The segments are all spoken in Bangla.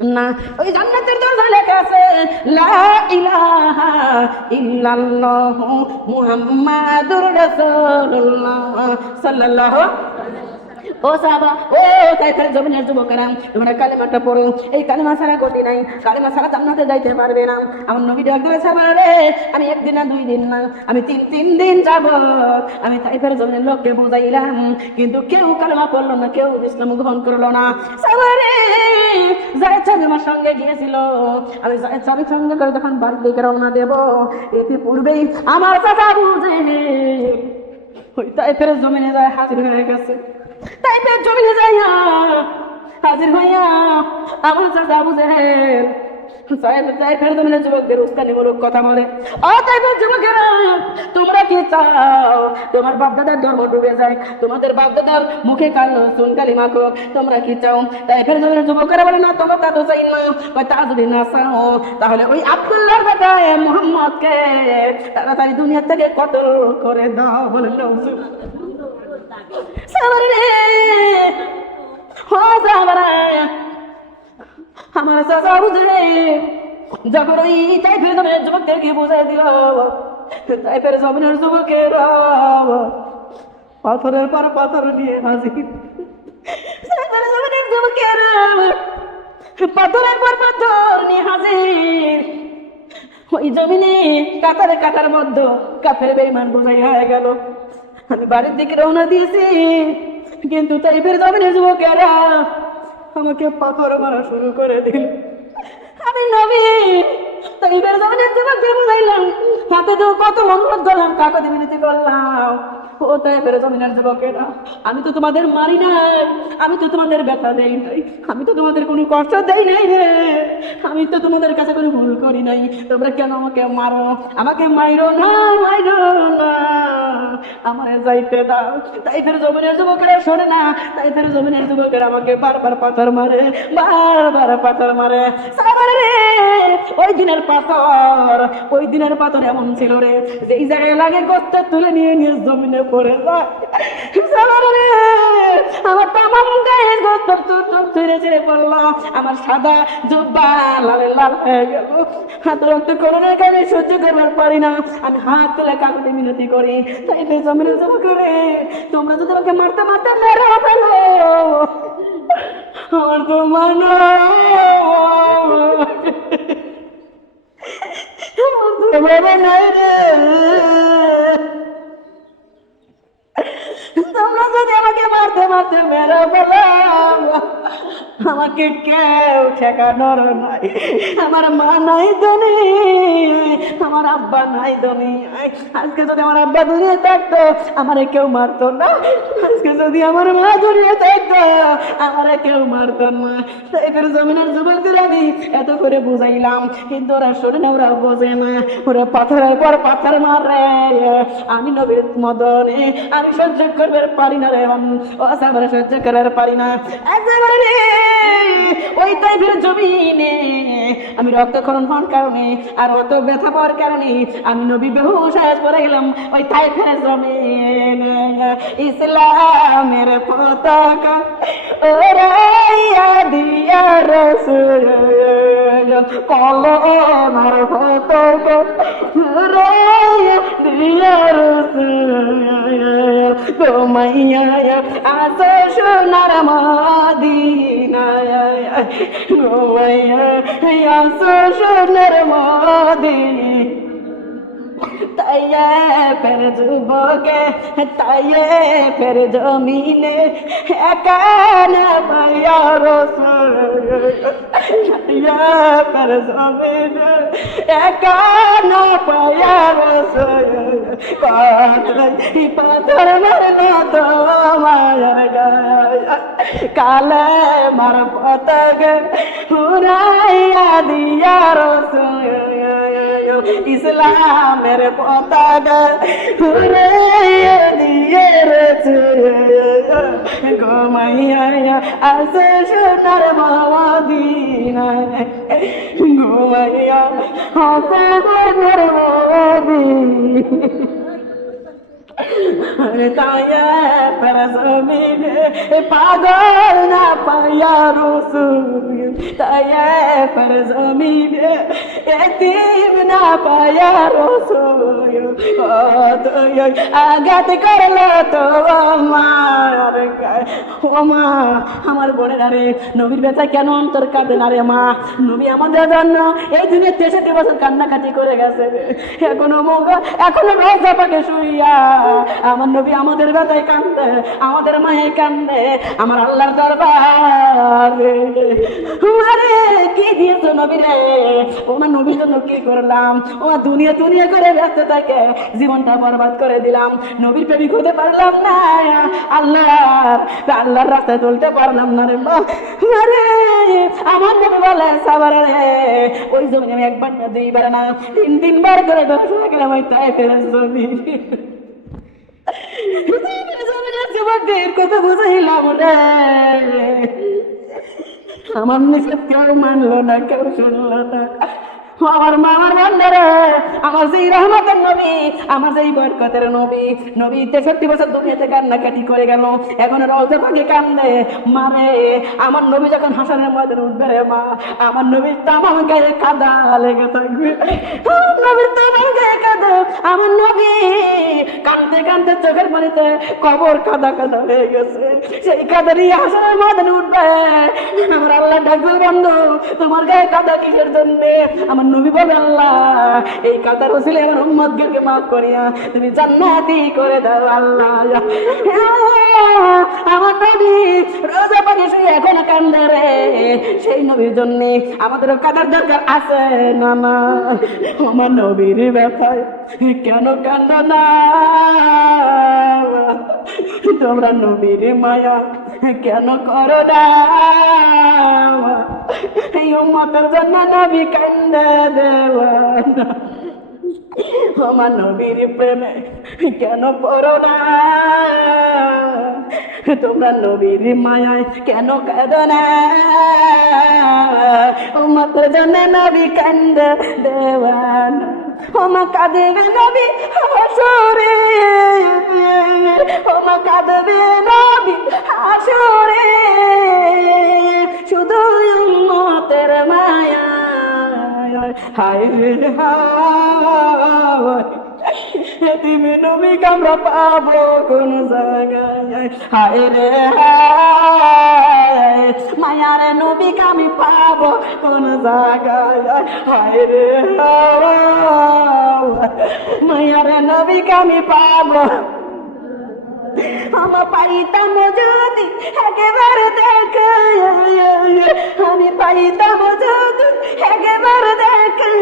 না ওই জান্নাতের দরজা লেখা আছে লা ইলাহা ইল্লাল্লাহু মুহাম্মাদুর রাসূলুল্লাহ সাল্লাল্লাহু ও সাহাবা, ও তাইফের জমিনের যুবকেরা, তোমরা কালেমাটা পড়ো। এই কালেমা ছাড়া গতি নাই, কালেমা ছাড়া জান্নাতে যাইতে পারবে না। আমার নবী ডাক ধরে সাহাবারা রে, আমি একদিন না দুই দিন না, আমি তিন তিন দিন যাব আমি তাইফের জমিনের লোককে বুঝাইলাম, কিন্তু কেউ কালেমা পড়ল না, কেউ ইসলাম গ্রহণ করল না। সাহাবারে যাই চাবি আমার সঙ্গে গিয়েছিল। আমি যাই চাবি সঙ্গে করে যখন বাড়ির দিকে রওনা দেব এতে পূর্বেই আমার চাচা বুঝে ওই তাইফের জমিনে যায় হাজির হয়ে গেছে। তাইফের জমিনে যাইয়া হাজির হইয়া আমার চাচা বুঝে তাইফের জমিনে যুবকদের উস্কানিমূলক কথা বলে। ও তাইফের তোমরা কি চাও? তোমার বাপদাদার ধর্ম ডুবে যায়, তোমাদের বাপদাদার মুখে কালো সুনকালি মাখো তোমরা কি চাও? তাইফের জমিনের যুবকেরা বলে, না, তোমরা তা তো চাই না তা যদি না চাও, তাহলে ওই আব্দুল্লাহর বেটা মোহাম্মদকে তাড়াতাড়ি দুনিয়া থেকে কত করে দাও, বলে আমার চাচা বুঝে যখন ওই টাইপের জমিনের যুবকদেরকে বুঝাই দিল টাইপের জমিনের যুবকের পাথরের পর পাথর নিয়ে হাজির। পাথরের পর পাথর নিয়ে হাজির। ওই জমিনে কাতারে কাতার মধ্যে কাফের বেইমান বোঝাই হয়ে গেল। আমি বাড়ির দিকে রওনা দিয়েছি। কিন্তু তাইফের জমিনের যুবকেরা। আমাকে পাথর মারা শুরু করে দিল। আমি নবী। তাইফের জমিনের যুবকদের বুঝাইলাম। হাতে তো কত অনুরোধ করলাম, কাকতি বিনতি করলাম। ও তাইফের জমিনের যুবকেরা। আমি তো তোমাদের মারি নাই। আমি তো তোমাদের ব্যথা দেই নাই। আমি তো তোমাদের কোনো কষ্ট দেই নাই রে। আমি তো তোমাদের কাছে কোনো ভুল করি নাই। তোমরা কেন আমাকে মারো? আমাকে মাইরো না মাইরো না। আমারে যাইতে দাও। তাই ফের জমিনের যুবকেরা শোনে না, তাই ফের জমিনের যুবকেরা আমাকে বারবার পাথর মারে, বারবার পাথর মারে। ওই দিনের পাথর, ওই দিনের পাথর এমন ছিল রে, যেই জায়গায় লাগে তুলে নিয়ে নিয়ে জমিনে পড়ে যায়। আমার তামাম গায়ে আমার সাদা জব্বা লাল হয়ে গেল। হাত রক্ত করোনার কারণে সহ্য করবার পারি না, আমি হাত তুলে কাকুতি মিনতি করি, তাই জমিনে জমা করে তোমরা যদি আমাকে মারতে মারতে মেরে ফেলো। আমার তো মানো। আমার তো নাই রে তোমরা যদি আমাকে মারতে মারতে মেরে ফেলাম আমাকে কেউ ঠেকানোর নাই। আমার মা নাই দনি আমার আব্বা নাই দনি আজকে যদি আমার আব্বা দুনিয়া থাকতো, আমারে কেউ মারতো না। আজকে যদি আমার মা দুনিয়া থাকতো, আমারে কেউ মারতো না। তাই করে জমিনের যুবকদের আমি এত করে বুঝাইলাম। কিন্তু ওরা শোনে না, ওরা বোঝে না। ওরা পাথরের পর পাথর মারে। আমি নবীর মদনে, আমি সহ্য করবে পারি না রে সহ্য করার পারি ওই জমিনে আমি রক্তক্ষরণ হওয়ার কারণে আর অত ব্যথা পাওয়ার কারণে আমি নবী বেহুশ হয়ে পড়ে গেলাম ওই তাই টাইপের জমিনে। ইসলামের পতাকা ওরাইয়া দিয়া রসুল পতাকা ওরাইয়া দিয়া তোমাইয়া আসো সোনার মদিনায়। গোমাইয়া আসো সোনার তাইয়ে ফের যুবকে, তাইয়ে ফের জমিনে একান পাইয়া রসুল। তাইয়ে ফের জমিনে একান পাইয়া রসুল। কাতরাই পাথর মারনা তো মায়ের গায়া। কালে মার পতগ হুরাইয়া দিয়া রসুল। ইসলামের পতাকা উড়ে দিয়ে রয়েছে। ঘুমাইয়া আসে সোনার বাবা দিনা ঘুমাইয়া আসে সোনার বাবা দিনা পাগল না পাইয়া রসুল তায়া পর জমিনে না পায়া রসোয় আঘাত করল তো আমার ও মা, আমার বোনের আরে নবীর ব্যথা কেন অন্তর কাঁদে না রে মা? নবী আমাদের জন্য এই দিনে তেষট্টি বছর কান্নাকাটি করে গেছে এখনও মুখ, এখনও রোজা পাকে শুইয়া। আমার নবী আমাদের ব্যথায় কান্দে আমাদের মায়ে কান্দে আমার আল্লাহর দরবার। আরে কি দিয়েছ নবী রে ওমা নবীর জন্য কি করলাম? ওমা দুনিয়া দুনিয়া করে ব্যস্ত থাকে। জীবনটা বরবাদ করে দিলাম। নবীর প্রেমিক হতে পারলাম না। আল্লাহ আল্লাহর রাস্তায় চলতে পারলাম না রে মা। আরে আমার নবী বলে, সাবার রে, ওই জমি আমি একবার না, দুইবার না, তিন, তিনবার করে দশ টাকা আমি তাই ফেলে জমি কথা বুঝাইলাম রে। আমার নিষেধ কেউ মানলো না কেউ শুনলো না। আমার মামার বন্ধরে আমার সেই রহমতের নবী, আমার সেই বরকতের নবী নবী তেষট্টি বছর কান্নাকাটি করে গেল, এখন রওজা পাখি কান্দে, মারে, আমার নবী যখন হাসানের উঠবে রে মা, আমার তামাম গায়ে কাদা লেগে থাকবে। আমার নবীর তামাম গায়ে কাদা, আমার নবী চোখের পানিতে কবর কাদা কাদা হয়ে গেছে। সেই কাদারই হাসানের মধ্যে উঠবে। আমার আল্লাহ ডাকবে, বন্ধু, তোমার গায়ে কাদা কিসের জন্য? আমার নবী বলে, আল্লাহ, এই কাদার ওসিলে আমার উম্মত গেলকে মাফ করিয়া তুমি জান্নাতি করে দাও, আল্লাহ। আমার নবী রোজা পানি শুয়ে এখন কান্দে রে। সেই নবীর জন্য আমাদের কাদার দরকার আছে না না। আমার নবীর ব্যাপার কেন কান্দ না? তোমরা নবীর মায়া কেন করো না? এই উম্মতের জন্য নবী কান্দে দেওয়ানা আমার নবীর প্রেমে কেন পড়ো না? তোমরা নবীর মায়ায় কেন কাঁদো না? উম্মতের জন্য নবী কান্দ দেওয়ানা ওমা কাঁদবে নবী হাসরে। ওমা কাঁদবে নবী হাসরে। উম্মতের মায়া। হায় হায়, তুমি নবী আমরা পাবো কোন জায়গায়। হায় রে মায়ার নবী আমি পাবো কোন জায়গায়। হায় রে মায়ার নবী আমি পাবো। আমার পাইতাম যদি একেবারে দেখে, আমি পাইতাম যদি একেবারে দেখে,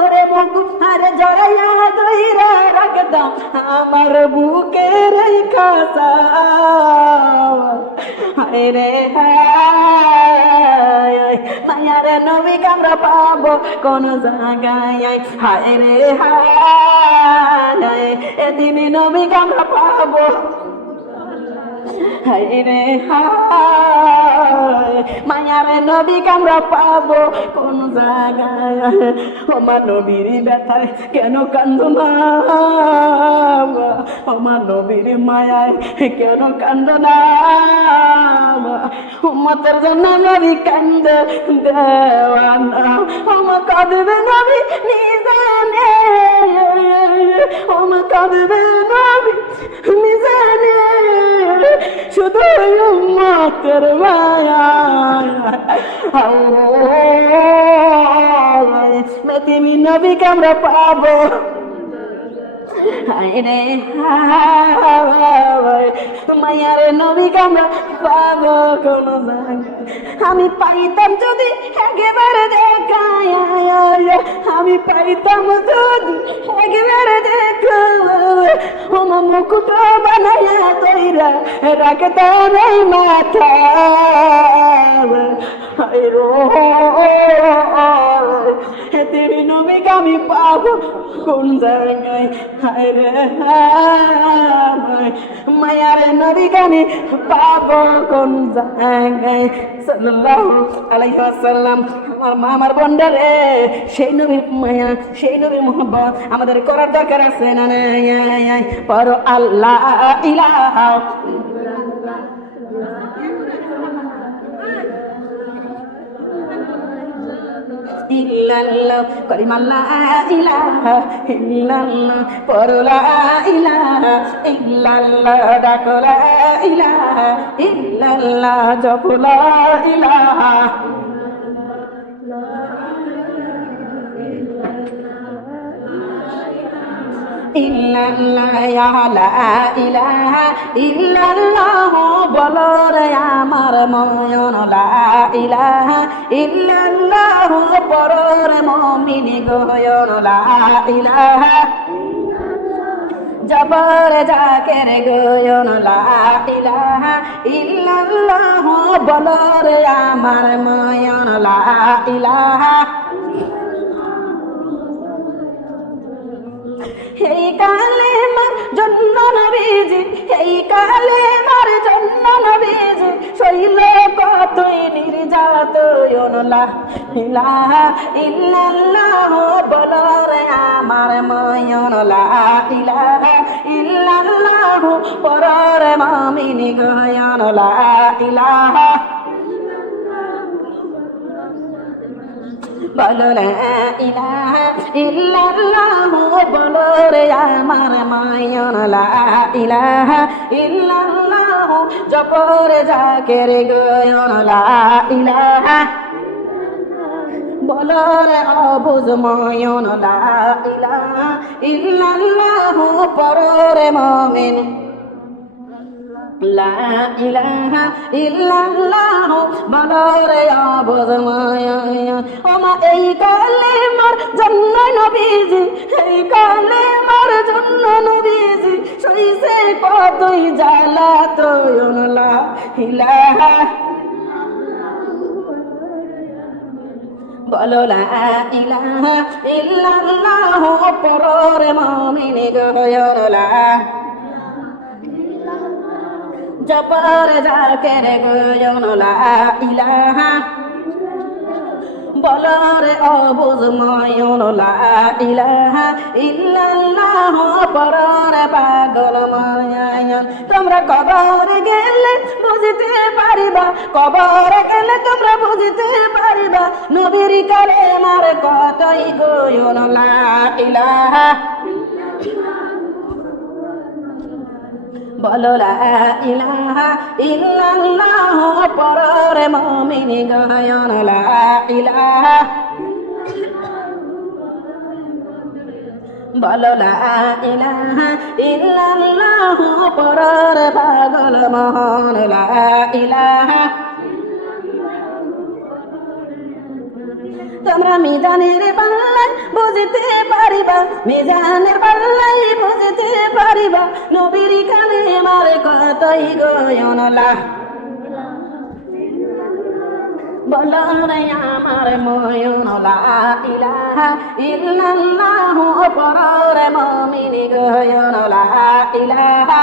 ওরে মুখ আরে জড়াইয়া দইরা রাখতাম আমার এই খাসা হায় রে হায়। মায়ার নবী আমরা পাব কোন জায়গায়। হায় রে হায় এদিন নবী আমরা পাবো। হায় রে মায়ার নবী আমরা পাবো কোন জায়গায়? আমার নবীর ব্যথায় কেন কান্দ না? আমার নবীর মায়ায় কেন কান্দ না? উম্মতের জন্য নবী কান্দ দেওয়ানা। আমার কাঁদবে নবী নিজানে আমার কাঁদবে নবী নিজানে উম্মতের মায়া তুমি নবীকে আমরা পাবো। মায়ারে নবী কামরা পাবো কোন আমি পাইতাম যদি একেবারে দেখায়, আমি পাইতাম যদি একেবারে দেখো ওমা মুকুট বানাইয়া তৈরা মাথা। আমি পাবো কোন জায়গায়? হায় রে পাবো কোন জায়গায়? আমার মা, আমার বন্ডারে সেই নবীর মায়া, সেই নবীর মোহাম্মত আমাদের করার দরকার আছে না পর আল্লাহ। ইলাহা ইল্লাল্লাহ কলিমা লা ইলাহা ইল্লাল্লাহ পরলা ইলাহা ইল্লাল্লাহ ডাকলা ইলাহা ইল্লাল্লাহ জপলা ইলাহা ইল্লাল্লাহ বলো রে আমার ময়ন লা ইলাহা ইল্লাল্লাহ পরর মমিন গয়ন, লা ইলাহা জবর জাকের গয়ন, লা ইলাহা ইল্লাল্লাহ বলো রে আমার ময়ন লা এই কালে মার জন্য নবীজি, এই কালে মার জন্য নবীজি, শৈল কতই নির্যাত লা ইলাহা ইল্লাল্লাহ বলো রে আমার ময়ন লা ইলাহা ইল্লাল্লাহ পরর মামিনী গয়ন লা ইলাহা বলো বলো, রে আমার মায়ন লা ইলাহা ইল্লাল্লাহ জপরে জাকের গয়ন, লা ইলাহা বলো, রে অবুজ ময়ন লা ইলাহা ইল্লাল্লাহ পররে মমিন। লা ইলাহা ইল্লাল্লাহ বলো রে অবুজ ময়ন ওমা এই কালে মার জন্য নবীজি, এই কালে মার জন্য নবীজি, সইছে কতই জ্বালা তো লা ইলাহা বলো লা ইলাহা ইল্লাল্লাহ, পরর মমিন গয়র লা জপর জাকের গয়ন লা ইলাহা। বলর অবুজ ময়ন লা ইলাহা ইল্লাল্লাহ পরর পাগল ময়ন তোমরা কবর গেলে বুঝতে পারিবা, কবর গেলে তোমরা বুঝতে পারিবা, নবীর কালে মার কতই গয়ন লা ইলাহা। বলো ইলাহা ইল্লাল্লাহ পরর মমিন গায়ন, লা ইলাহা বলো, লা ইলাহা ইল্লাল্লাহ পরর পাগল মহন, লা তোমরা মিজানের পাল্লাই বুঝতে পারিবা, মিজানের পাল্লাই বুঝতে পারিবা, নবীর কানে মারে কতই গয়নলা বলো রে আমার ময়নলা ইলাহা ইল্লাল্লাহ পররে মমিন গয়নলা ইলাহা